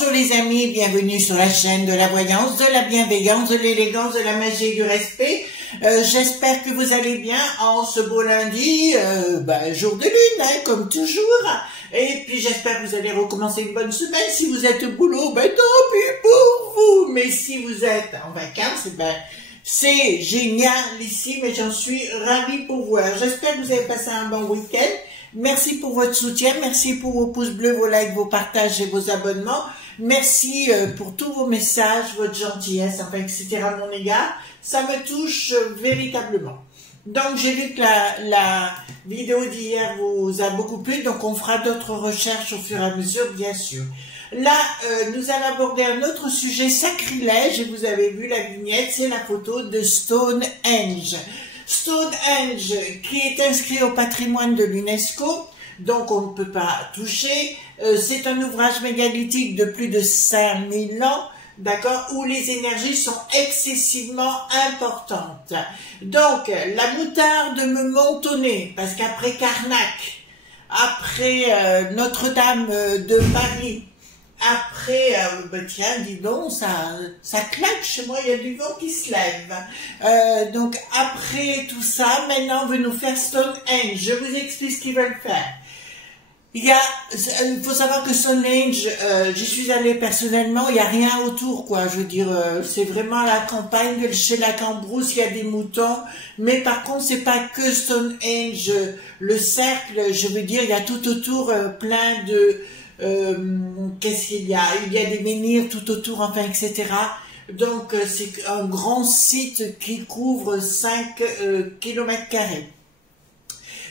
Bonjour les amis, bienvenue sur la chaîne de la voyance, de la bienveillance, de l'élégance, de la magie et du respect. J'espère que vous allez bien en ce beau lundi, jour de lune, hein, comme toujours. Et puis j'espère que vous allez recommencer une bonne semaine. Si vous êtes au boulot, tant pis pour vous. Mais si vous êtes en vacances, c'est génial ici, mais j'en suis ravie pour vous. J'espère que vous avez passé un bon week-end. Merci pour votre soutien, merci pour vos pouces bleus, vos likes, vos partages et vos abonnements. Merci pour tous vos messages, votre gentillesse, etc. à mon égard. Ça me touche véritablement. Donc j'ai vu que la vidéo d'hier vous a beaucoup plu, donc on fera d'autres recherches au fur et à mesure, bien sûr. Là, nous allons aborder un autre sujet sacrilège, et vous avez vu la vignette, c'est la photo de Stonehenge. Stonehenge, qui est inscrit au patrimoine de l'UNESCO, donc on ne peut pas toucher. C'est un ouvrage mégalithique de plus de 5000 ans, d'accord, où les énergies sont excessivement importantes. Donc, la moutarde me montonnait, parce qu'après Karnak, après Notre-Dame de Paris, après, tiens, dis donc, ça claque chez moi, il y a du vent qui se lève. Donc, après tout ça, maintenant, on veut nous faire Stonehenge. Je vous explique ce qu'ils veulent faire. Il faut savoir que Stonehenge, j'y suis allée personnellement, il n'y a rien autour, quoi. Je veux dire, c'est vraiment la campagne, chez la Cambrousse, il y a des moutons. Mais par contre, c'est pas que Stonehenge, le cercle, je veux dire, il y a tout autour plein de... qu'est-ce qu'il y a? Il y a des menhirs tout autour, etc. Donc, c'est un grand site qui couvre 5 km².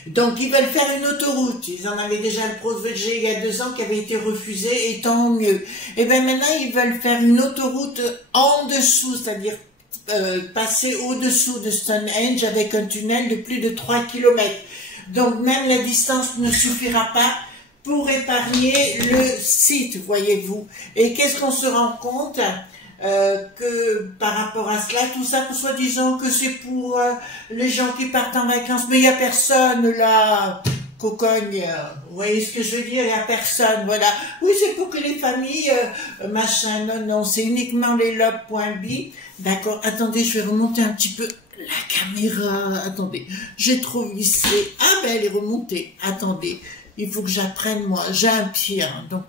Donc, ils veulent faire une autoroute. Ils en avaient déjà le projet il y a 2 ans qui avait été refusé, et tant mieux. Et bien maintenant, ils veulent faire une autoroute en dessous, c'est-à-dire passer au-dessous de Stonehenge avec un tunnel de plus de 3 km. Donc, même la distance ne suffira pas pour épargner le site, voyez-vous. Et qu'est-ce qu'on se rend compte que par rapport à cela, tout ça, pour soi-disant que c'est pour les gens qui partent en vacances, mais il n'y a personne là, cocogne, vous voyez ce que je veux dire, il n'y a personne, voilà. Oui, c'est pour que les familles, machin, non, c'est uniquement les lobes.bi, d'accord, attendez, je vais remonter un petit peu la caméra, attendez, j'ai trop vissé, elle est remontée, attendez. Il faut que j'apprenne, moi, j'ai un pied, hein, donc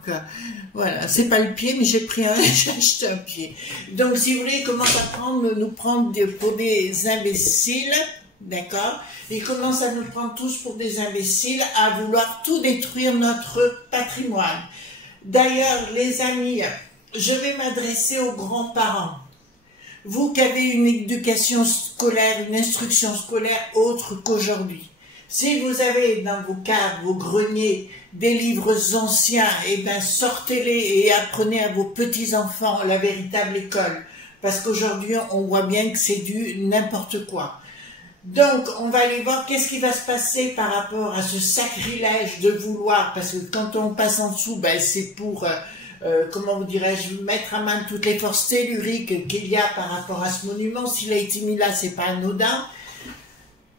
voilà, c'est pas le pied, mais j'ai acheté un pied. Donc, si vous voulez, ils commencent à nous prendre pour des imbéciles, d'accord? Ils commencent à nous prendre tous pour des imbéciles, à vouloir tout détruire notre patrimoine. D'ailleurs, les amis, je vais m'adresser aux grands-parents. Vous qui avez une éducation scolaire, une instruction scolaire autre qu'aujourd'hui. Si vous avez dans vos caves, vos greniers, des livres anciens, sortez-les et apprenez à vos petits-enfants la véritable école. Parce qu'aujourd'hui, on voit bien que c'est du n'importe quoi. Donc, on va aller voir qu'est-ce qui va se passer par rapport à ce sacrilège de vouloir, parce que quand on passe en dessous, c'est pour, comment vous dirais-je, mettre à main toutes les forces telluriques qu'il y a par rapport à ce monument. S'il a été mis là, c'est pas anodin.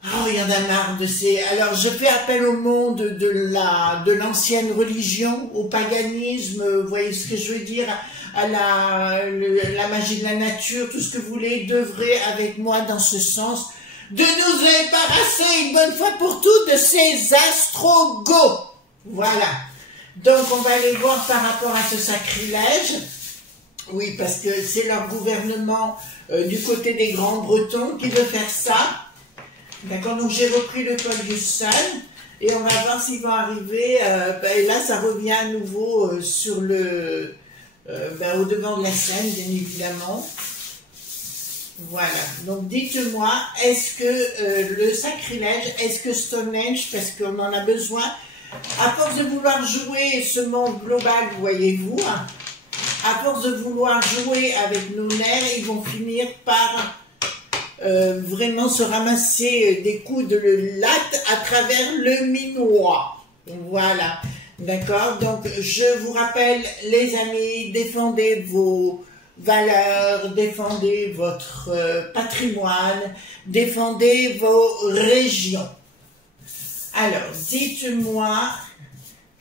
Oh, il y en a marre de ces... Alors, je fais appel au monde de l'ancienne religion, au paganisme, vous voyez ce que je veux dire, à la magie de la nature, tout ce que vous voulez, d'œuvrer avec moi dans ce sens, de nous débarrasser une bonne fois pour toutes de ces astrogos. Voilà. Donc, on va aller voir par rapport à ce sacrilège. Oui, parce que c'est leur gouvernement du côté des Grands Bretons qui veut faire ça. D'accord, donc j'ai repris le col du Sun et on va voir s'ils vont arriver, et là ça revient à nouveau sur le, au devant de la scène, bien évidemment. Voilà, donc dites-moi, est-ce que le sacrilège, est-ce que Stonehenge, parce qu'on en a besoin, à force de vouloir jouer ce monde global, voyez-vous, à force de vouloir jouer avec nos nerfs, ils vont finir par... vraiment se ramasser des coups de latte à travers le minois. Voilà, d'accord? Donc, je vous rappelle, les amis, défendez vos valeurs, défendez votre patrimoine, défendez vos régions. Alors, dites-moi,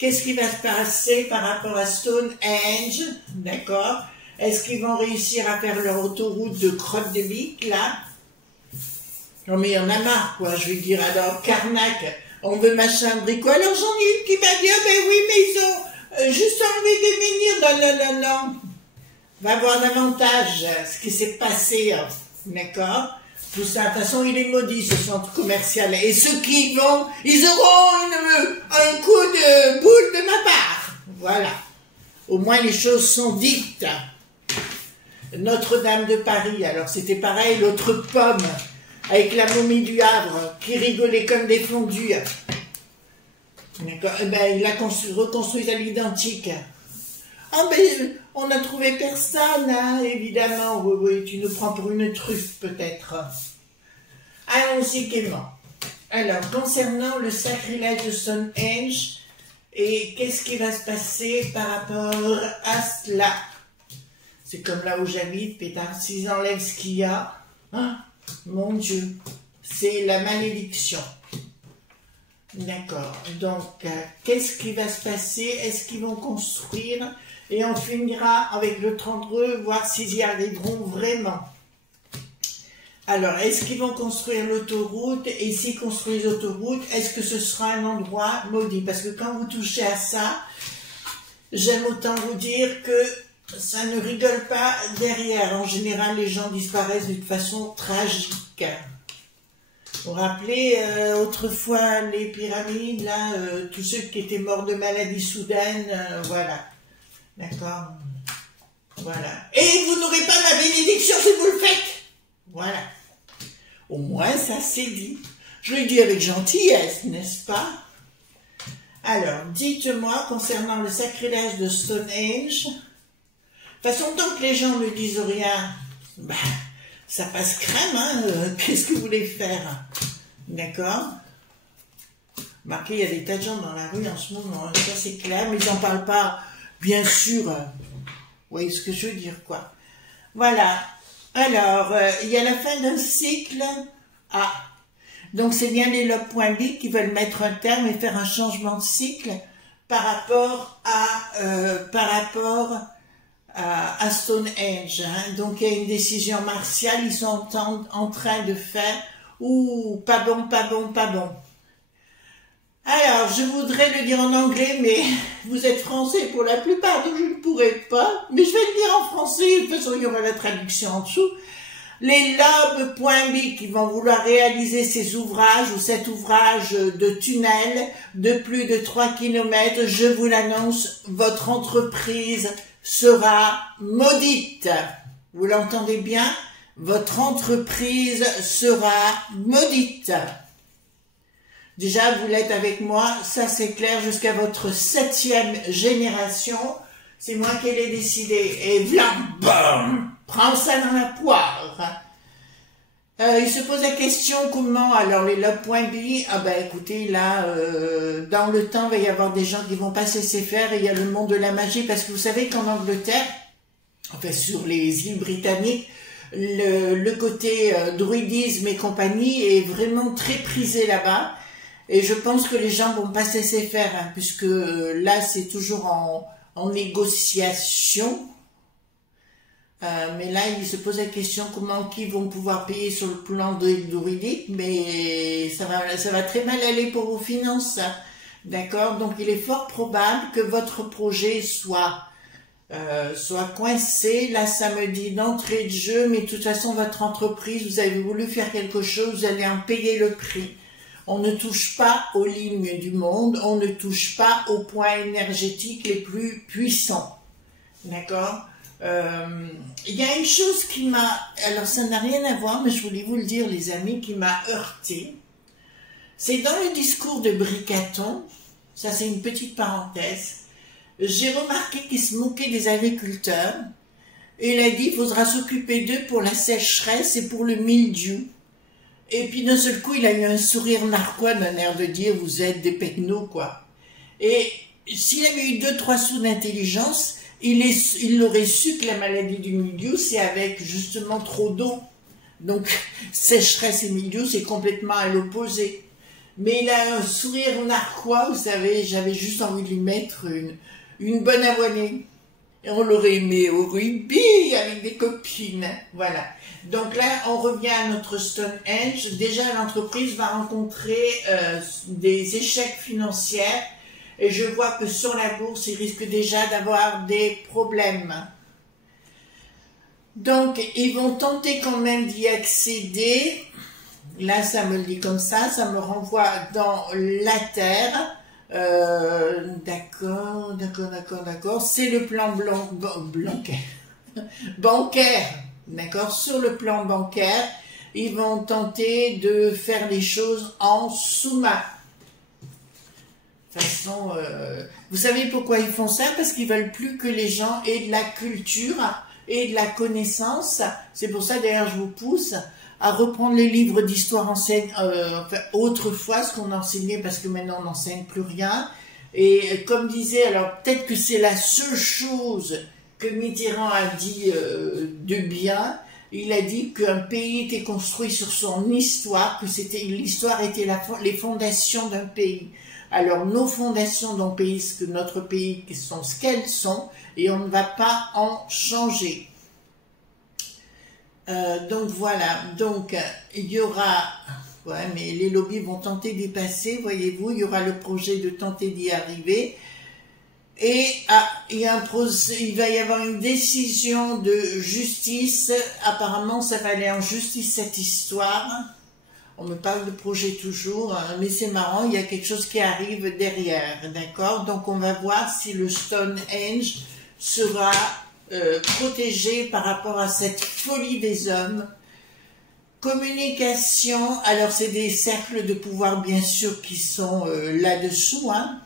qu'est-ce qui va se passer par rapport à Stonehenge, d'accord? Est-ce qu'ils vont réussir à faire leur autoroute de crotte de bique, là? Non, mais il y en a marre, quoi, je veux dire, alors, Carnac, on veut machin bricot. Alors, j'en ai une qui m'a dit, ah ben oui, mais ils ont juste enlevé des menhirs. Non, non, non, non. Va voir davantage ce qui s'est passé, hein, d'accord? Tout ça, de toute façon, il est maudit, ce centre commercial. Et ceux qui y vont, ils auront un coup de boule de ma part. Voilà. Au moins, les choses sont dites. Notre-Dame de Paris, alors c'était pareil, l'autre pomme, avec la momie du Havre, qui rigolait comme des fondus. D'accord? Eh ben, il a reconstruit à l'identique. Ah ben, on n'a trouvé personne, hein, évidemment. Oui, oui, tu nous prends pour une truffe, peut-être. Allons-y gaiement. Alors, concernant le sacrilège de Stonehenge, et qu'est-ce qui va se passer par rapport à cela? C'est comme là où j'habite, pétard, s'ils enlèvent ce qu'il y a, hein, mon Dieu, c'est la malédiction. D'accord, donc, qu'est-ce qui va se passer? Est-ce qu'ils vont construire? Et on finira avec le 32, voir s'ils y arriveront vraiment. Alors, est-ce qu'ils vont construire l'autoroute? Et s'ils construisent l'autoroute, est-ce que ce sera un endroit maudit? Parce que quand vous touchez à ça, j'aime autant vous dire que ça ne rigole pas derrière. En général, les gens disparaissent d'une façon tragique. Vous vous rappelez, autrefois, les pyramides, là, tous ceux qui étaient morts de maladies soudaines, voilà. D'accord? Voilà. Et vous n'aurez pas ma bénédiction si vous le faites. Voilà. Au moins, ça c'est dit. Je le dis avec gentillesse, n'est-ce pas? Alors, dites-moi, concernant le sacrilège de Stonehenge, de toute façon, tant que les gens ne disent rien, bah, ça passe crème, hein, qu'est-ce que vous voulez faire? D'accord? Marquez, il y a des tas de gens dans la rue en ce moment, ça c'est clair, mais ils n'en parlent pas, bien sûr. Vous voyez ce que je veux dire, quoi. Voilà. Alors, il y a la fin d'un cycle. Ah, donc c'est bien les lob.b qui veulent mettre un terme et faire un changement de cycle par rapport à Stonehenge. Hein. Donc il y a une décision martiale, ils sont en train de faire ouh, pas bon, pas bon, pas bon. Alors, je voudrais le dire en anglais, mais vous êtes français pour la plupart, donc je ne pourrai pas. Mais je vais le dire en français, de toute façon, il y aura la traduction en dessous. Les lob.b qui vont vouloir réaliser ces ouvrages ou cet ouvrage de tunnel de plus de 3 km, je vous l'annonce, votre entreprise sera maudite. Vous l'entendez bien? Votre entreprise sera maudite. Déjà, vous l'êtes avec moi, ça c'est clair, jusqu'à votre 7e génération, c'est moi qui l'ai décidé. Et voilà, bam, prends ça dans la poire. Il se pose la question comment, alors les lob.b, ah ben écoutez, là, dans le temps, il va y avoir des gens qui vont pas se laisser faire, et il y a le monde de la magie, parce que vous savez qu'en Angleterre, enfin sur les îles britanniques, le côté druidisme et compagnie est vraiment très prisé là-bas. Et je pense que les gens vont pas se laisser faire, hein, puisque là, c'est toujours en négociation. Mais là, il se pose la question comment qui vont pouvoir payer sur le plan druidique, mais ça va très mal aller pour vos finances. Hein. D'accord? Donc, il est fort probable que votre projet soit coincé. Là, ça me dit d'entrée de jeu, mais de toute façon, votre entreprise, vous avez voulu faire quelque chose, vous allez en payer le prix. On ne touche pas aux lignes du monde, on ne touche pas aux points énergétiques les plus puissants. D'accord? Il y a une chose qui m'a... Alors, ça n'a rien à voir, mais je voulais vous le dire, les amis, qui m'a heurté. C'est dans le discours de Bricaton, ça c'est une petite parenthèse, j'ai remarqué qu'il se moquait des agriculteurs. Et il a dit, il faudra s'occuper d'eux pour la sécheresse et pour le mildiou. Et puis d'un seul coup, il a eu un sourire narquois d'un air de dire, vous êtes des pecnos, quoi. Et s'il avait eu 2-3 sous d'intelligence, il aurait su que la maladie du mildiou, c'est avec justement trop d'eau. Donc, sécheresse et mildiou, c'est complètement à l'opposé. Mais il a un sourire narquois, vous savez, j'avais juste envie de lui mettre une bonne abonnée. Et on l'aurait aimé au rugby avec des copines, voilà. Donc là, on revient à notre Stonehenge. Déjà, l'entreprise va rencontrer des échecs financiers et je vois que sur la bourse, il risque déjà d'avoir des problèmes. Donc, ils vont tenter quand même d'y accéder. Là, ça me le dit comme ça me renvoie dans la Terre. D'accord. C'est le plan bancaire. D'accord, sur le plan bancaire, ils vont tenter de faire les choses en sous-main. De toute façon, vous savez pourquoi ils font ça? Parce qu'ils veulent plus que les gens aient de la culture et de la connaissance. C'est pour ça, d'ailleurs, je vous pousse à reprendre les livres d'histoire ancienne, autrefois, ce qu'on enseignait, parce que maintenant, on n'enseigne plus rien. Et comme disait, alors peut-être que c'est la seule chose que Mitterrand a dit de bien. Il a dit qu'un pays était construit sur son histoire, que l'histoire était les fondations d'un pays. Alors nos fondations d'un pays, notre pays sont ce qu'elles sont, et on ne va pas en changer. Donc voilà, donc il y aura, ouais, mais les lobbies vont tenter d'y passer, voyez-vous, il y aura le projet de tenter d'y arriver. Et il va y avoir une décision de justice. Apparemment, ça va aller en justice cette histoire. On me parle de projet toujours, hein, mais c'est marrant, il y a quelque chose qui arrive derrière, d'accord? Donc on va voir si le Stonehenge sera protégé par rapport à cette folie des hommes. Communication, alors c'est des cercles de pouvoir bien sûr qui sont là-dessous, hein.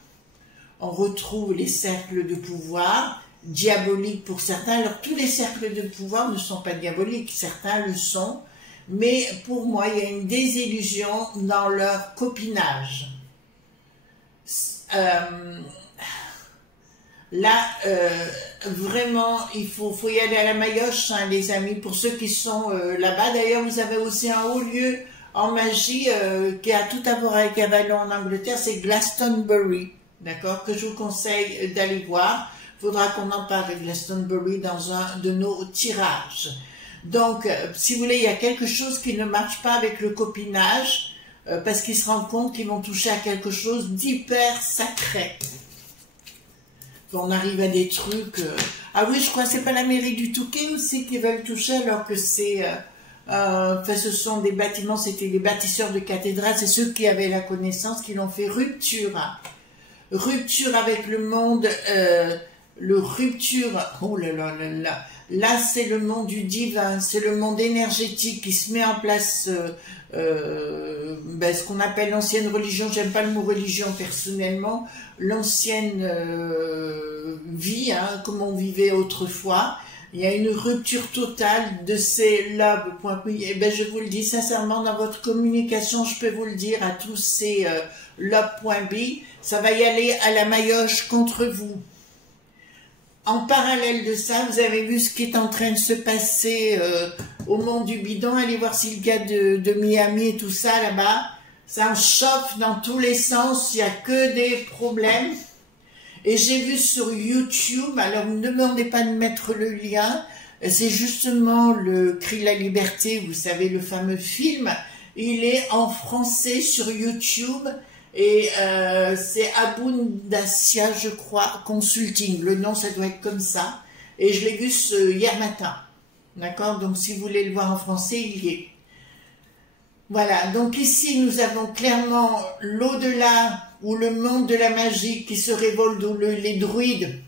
On retrouve les cercles de pouvoir, diaboliques pour certains. Alors tous les cercles de pouvoir ne sont pas diaboliques, certains le sont, mais pour moi il y a une désillusion dans leur copinage. Là, vraiment, il faut y aller à la maillotche, hein, les amis, pour ceux qui sont là-bas. D'ailleurs, vous avez aussi un haut lieu en magie qui a tout à voir avec Avalon en Angleterre, c'est Glastonbury. D'accord, que je vous conseille d'aller voir. Il faudra qu'on en parle de Glastonbury dans un de nos tirages. Donc, si vous voulez, il y a quelque chose qui ne marche pas avec le copinage, parce qu'ils se rendent compte qu'ils vont toucher à quelque chose d'hyper sacré. On arrive à des trucs... Ah oui, je crois que c'est pas la mairie du Touquet aussi qui veulent toucher, alors que c'est... Enfin, ce sont des bâtiments, c'était des bâtisseurs de cathédrales, c'est ceux qui avaient la connaissance qui l'ont fait rupture. Rupture avec le monde, oh là là là là, là c'est le monde du divin, c'est le monde énergétique qui se met en place, ce qu'on appelle l'ancienne religion, j'aime pas le mot religion personnellement, l'ancienne vie, hein, comme on vivait autrefois. Il y a une rupture totale de ces lobes. Et ben, je vous le dis sincèrement, dans votre communication, je peux vous le dire à tous ces lobes.b, ça va y aller à la maillotche contre vous. En parallèle de ça, vous avez vu ce qui est en train de se passer au Mont du Bidon. Allez voir si le gars de Miami et tout ça là-bas, ça en chauffe dans tous les sens, il n'y a que des problèmes. Et j'ai vu sur YouTube, alors ne me demandez pas de mettre le lien, c'est justement le Cri de la Liberté, vous savez, le fameux film. Il est en français sur YouTube et c'est Abundacia, je crois, Consulting. Le nom, ça doit être comme ça. Et je l'ai vu hier matin. D'accord? Donc si vous voulez le voir en français, il y est. Voilà, donc ici nous avons clairement l'au-delà ou le monde de la magie qui se révolte, où les druides,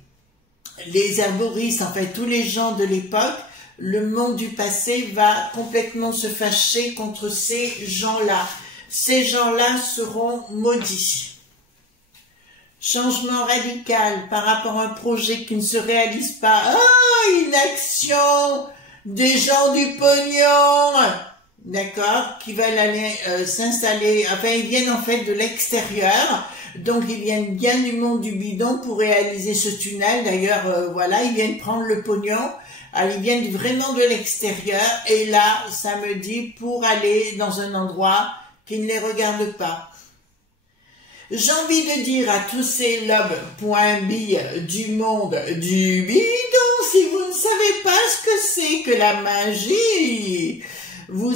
les herboristes, en fait tous les gens de l'époque, le monde du passé va complètement se fâcher contre ces gens-là. Ces gens-là seront maudits. Changement radical par rapport à un projet qui ne se réalise pas. Ah, inaction des gens du pognon, d'accord, qui veulent aller s'installer, enfin ils viennent en fait de l'extérieur, donc ils viennent bien du monde du bidon pour réaliser ce tunnel. D'ailleurs voilà, ils viennent prendre le pognon, alors, ils viennent vraiment de l'extérieur, et là ça me dit pour aller dans un endroit qui ne les regarde pas. J'ai envie de dire à tous ces lobes.bi du monde du bidon, si vous ne savez pas ce que c'est que la magie, vous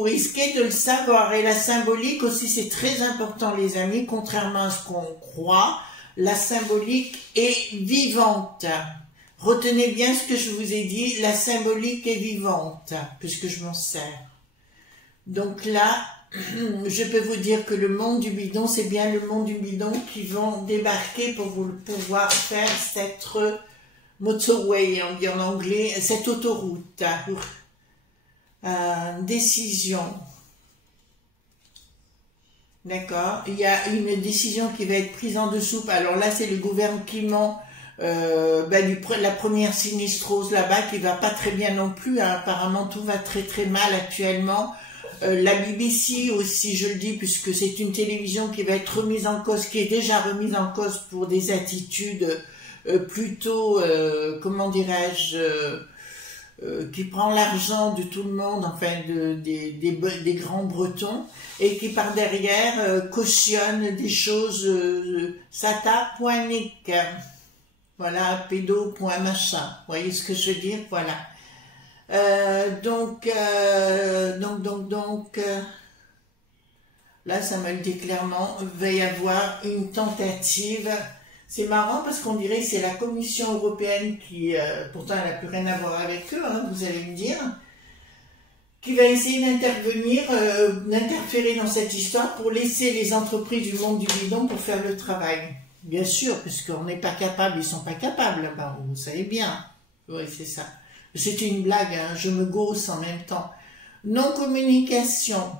risquez de le savoir. Et la symbolique aussi, c'est très important, les amis, contrairement à ce qu'on croit, la symbolique est vivante. Retenez bien ce que je vous ai dit, la symbolique est vivante, puisque je m'en sers. Donc là, je peux vous dire que le monde du bidon, c'est bien le monde du bidon qui vont débarquer pour vous pouvoir faire cette motorway, on dit en anglais, cette autoroute. Décision. D'accord. Il y a une décision qui va être prise en dessous. Alors là, c'est le gouvernement la première sinistrose là-bas qui va pas très bien non plus. Hein. Apparemment, tout va très très mal actuellement. La BBC aussi, je le dis, puisque c'est une télévision qui va être remise en cause, qui est déjà remise en cause pour des attitudes plutôt, comment dirais-je, qui prend l'argent de tout le monde, enfin des grands Bretons, et qui par derrière cautionne des choses sata.nic, voilà, pédo.machin, vous voyez ce que je veux dire, voilà. Donc, là, ça me le dit clairement, il va y avoir une tentative. C'est marrant parce qu'on dirait que c'est la Commission européenne qui, pourtant elle n'a plus rien à voir avec eux, hein, vous allez me dire, qui va essayer d'intervenir, d'interférer dans cette histoire pour laisser les entreprises du monde du bidon pour faire le travail. Bien sûr, puisqu'on n'est pas capable, ils ne sont pas capables là-bas, vous savez bien. Oui, c'est ça. C'était une blague, hein, je me gausse en même temps. Non-communication.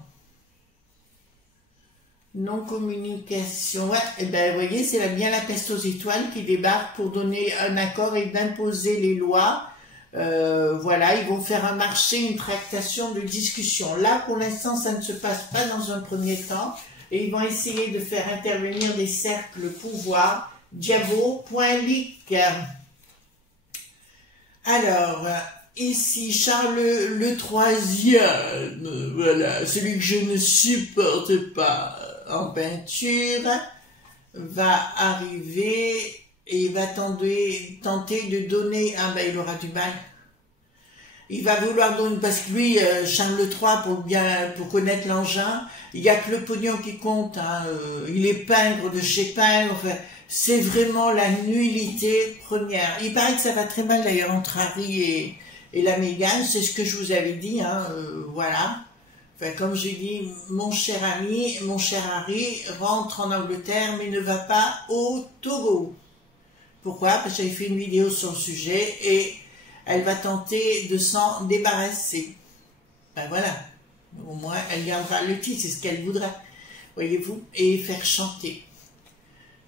Non-communication. Ouais, et ben, vous voyez, c'est bien la peste aux étoiles qui débarque pour donner un accord et d'imposer les lois. Voilà, ils vont faire un marché, une tractation de discussion. Là, pour l'instant, ça ne se passe pas dans un premier temps. Et ils vont essayer de faire intervenir des cercles pouvoir. Diabo.lic. Alors, ici, Charles le troisième, voilà, celui que je ne supporte pas en peinture, va arriver et va tenter de donner, ah ben il aura du mal. Il va vouloir donner, parce que lui, Charles III, pour connaître l'engin, il n'y a que le pognon qui compte, hein, il est pingre de chez pingre, enfin, c'est vraiment la nullité première. Il paraît que ça va très mal d'ailleurs entre Harry et la Meghan, c'est ce que je vous avais dit, hein, voilà. Enfin, comme j'ai dit, mon cher Harry rentre en Angleterre mais ne va pas au Togo. Pourquoi? Parce que j'avais fait une vidéo sur le sujet et elle va tenter de s'en débarrasser. Ben voilà, au moins elle gardera le titre, c'est ce qu'elle voudra, voyez-vous, et faire chanter.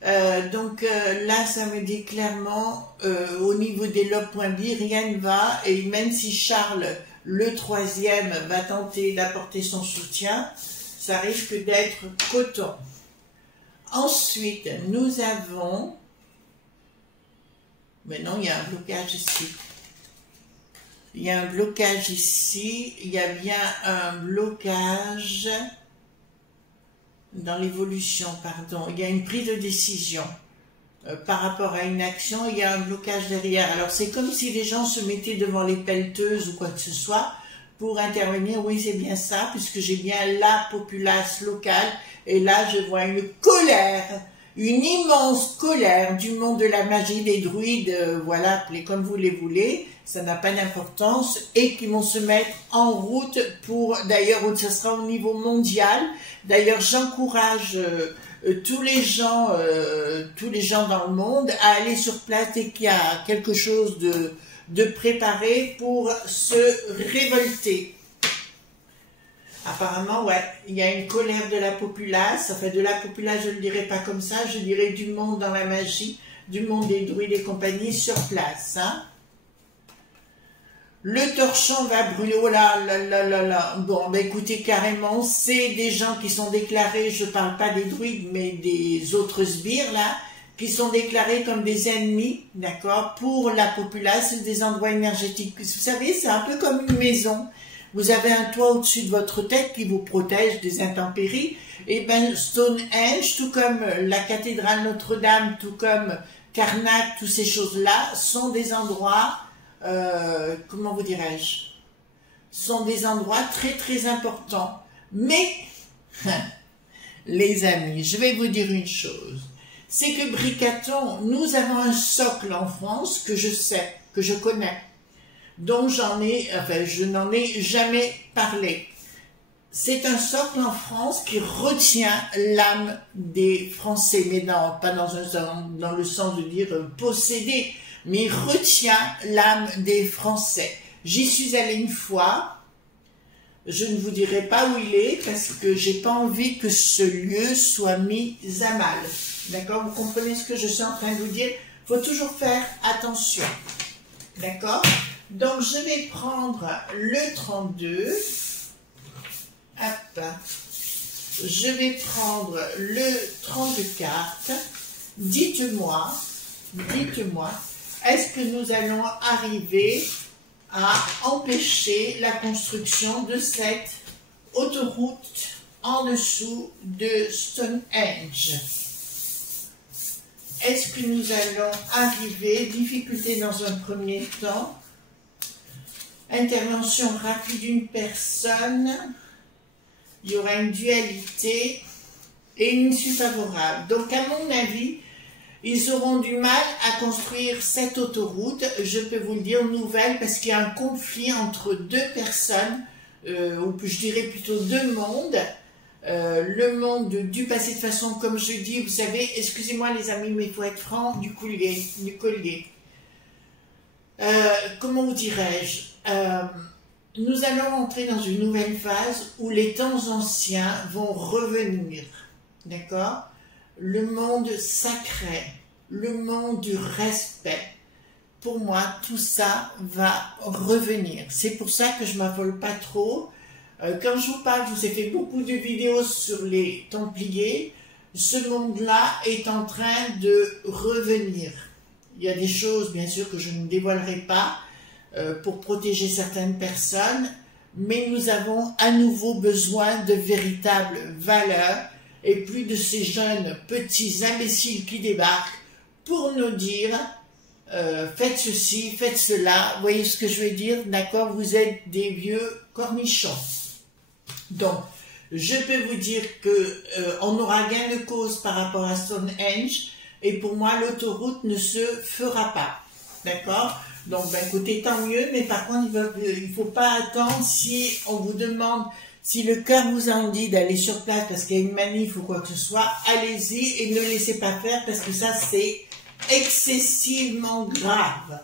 Là, ça me dit clairement, au niveau des lobes.bi, rien ne va, et même si Charles, le troisième, va tenter d'apporter son soutien, ça risque d'être coton. Ensuite, nous avons... Mais non, il y a un blocage ici. Il y a un blocage ici, il y a bien un blocage... dans l'évolution, pardon, il y a une prise de décision par rapport à une action, il y a un blocage derrière. Alors c'est comme si les gens se mettaient devant les pelleteuses ou quoi que ce soit pour intervenir. Oui, c'est bien ça, puisque j'ai bien la populace locale, et là je vois une colère, une immense colère du monde de la magie, des druides, voilà, appelez comme vous les voulez, ça n'a pas d'importance, et qui vont se mettre en route pour, d'ailleurs, ça sera au niveau mondial. D'ailleurs, j'encourage tous les gens dans le monde à aller sur place dès qu'il y a quelque chose de préparé pour se révolter. Apparemment, ouais, il y a une colère de la populace, enfin de la populace, je ne le dirais pas comme ça, je dirais du monde dans la magie, du monde des druides et compagnie sur place, hein. Le torchon va brûler, oh là là là là là. Bon, ben écoutez, carrément, c'est des gens qui sont déclarés, je parle pas des druides, mais des autres sbires, là, qui sont déclarés comme des ennemis, d'accord, pour la populace, des endroits énergétiques. Vous savez, c'est un peu comme une maison. vous avez un toit au-dessus de votre tête qui vous protège des intempéries. Et bien Stonehenge, tout comme la cathédrale Notre-Dame, tout comme Karnak, toutes ces choses-là, sont des endroits, comment vous dirais-je, sont des endroits très très importants. Mais, les amis, je vais vous dire une chose, c'est que Bricaton, nous avons un socle en France que je sais, que je connais, dont je n'en ai jamais parlé. C'est un socle en France qui retient l'âme des Français, mais non, pas dans le sens de dire posséder, mais retient l'âme des Français. J'y suis allée une fois, je ne vous dirai pas où il est, parce que j'ai pas envie que ce lieu soit mis à mal. D'accord? Vous comprenez ce que je suis en train de vous dire? Il faut toujours faire attention. D'accord? Donc, je vais prendre le 32. Hop. Je vais prendre le 34. Dites-moi, est-ce que nous allons arriver à empêcher la construction de cette autoroute en dessous de Stonehenge? Est-ce que nous allons arriver, difficulté dans un premier temps, intervention rapide d'une personne, il y aura une dualité et une issue favorable. Donc à mon avis, ils auront du mal à construire cette autoroute, je peux vous le dire, nouvelle, parce qu'il y a un conflit entre deux personnes, ou je dirais plutôt deux mondes. Le monde du passé de façon, comme je dis, vous savez, excusez-moi les amis, mais il faut être franc, du collier. Comment vous dirais-je, nous allons entrer dans une nouvelle phase où les temps anciens vont revenir, d'accord? Le monde sacré, le monde du respect, pour moi, tout ça va revenir. C'est pour ça que je ne m'affole pas trop. Quand je vous parle, je vous ai fait beaucoup de vidéos sur les Templiers. Ce monde-là est en train de revenir. Il y a des choses, bien sûr, que je ne dévoilerai pas pour protéger certaines personnes, mais nous avons à nouveau besoin de véritables valeurs et plus de ces jeunes petits imbéciles qui débarquent pour nous dire faites ceci, faites cela. Vous voyez ce que je veux dire? D'accord? Vous êtes des vieux cornichons. Donc, je peux vous dire qu'on n'aura gain de cause par rapport à Stonehenge, et pour moi, l'autoroute ne se fera pas. D'accord? Donc, ben, écoutez, tant mieux, mais par contre, il ne faut pas attendre si on vous demande, si le cœur vous en dit d'aller sur place parce qu'il y a une manif ou quoi que ce soit, allez-y et ne laissez pas faire parce que ça, c'est excessivement grave.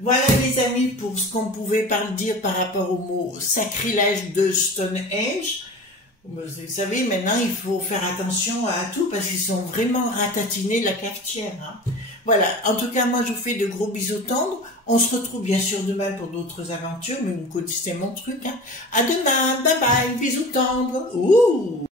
Voilà les amis pour ce qu'on pouvait dire par rapport au mot sacrilège de Stonehenge. Vous savez, maintenant il faut faire attention à tout parce qu'ils sont vraiment ratatinés la cafetière. Hein. Voilà, en tout cas moi je vous fais de gros bisous tendres. On se retrouve bien sûr demain pour d'autres aventures, mais vous connaissez mon truc. Hein. À demain, bye bye, bisous tendres. Ouh.